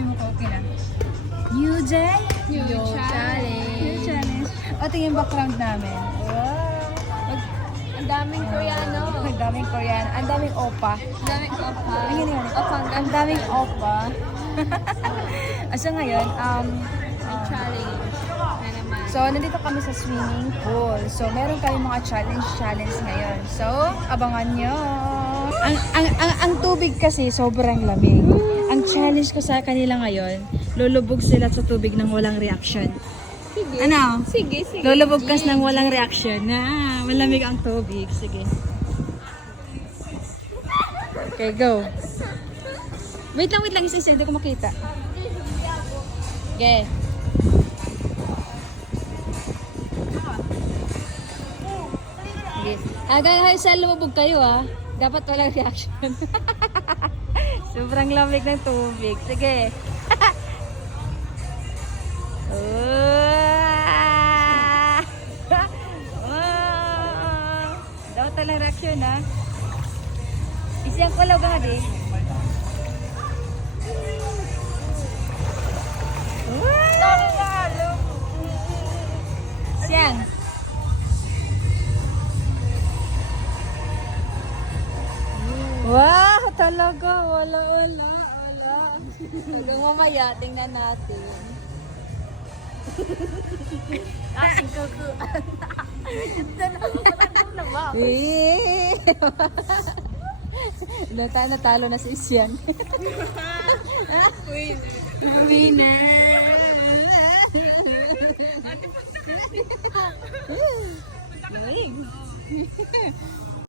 sabi mo ko, okay na. New day? New challenge. New challenge. O, tingin yung background namin. Wow. Ang daming Koreano. Ang daming Korean. Ang daming opa. Ang daming opa. Ayun yun. Ang daming opa. So ngayon, Challenge. Na naman. so nandito kami sa swimming pool. So meron tayong mga challenge ngayon. So abangan nyo. Ang tubig kasi sobrang lamig. Ang challenge ko sa kanila ngayon, lulubog sila sa tubig ng walang reaction. Sige. Ano? Sige, sige. Lulubog kas ng walang reaction. Malamig ang tubig. Sige. Okay, go. Wait lang. Isa-isa. Hindi ko makita. Okay. Okay. Hanggang sa lumubog kayo dapat walang reaction. Sobrang lamig ng tubig. Sige. Dapat walang reaction Isiyang ko lang ba Siyang. Wow, talaga. Wala. Hanggang mamaya, tingnan natin. Kasing kukuan. Natalo na si Isyan. Winner. Winner.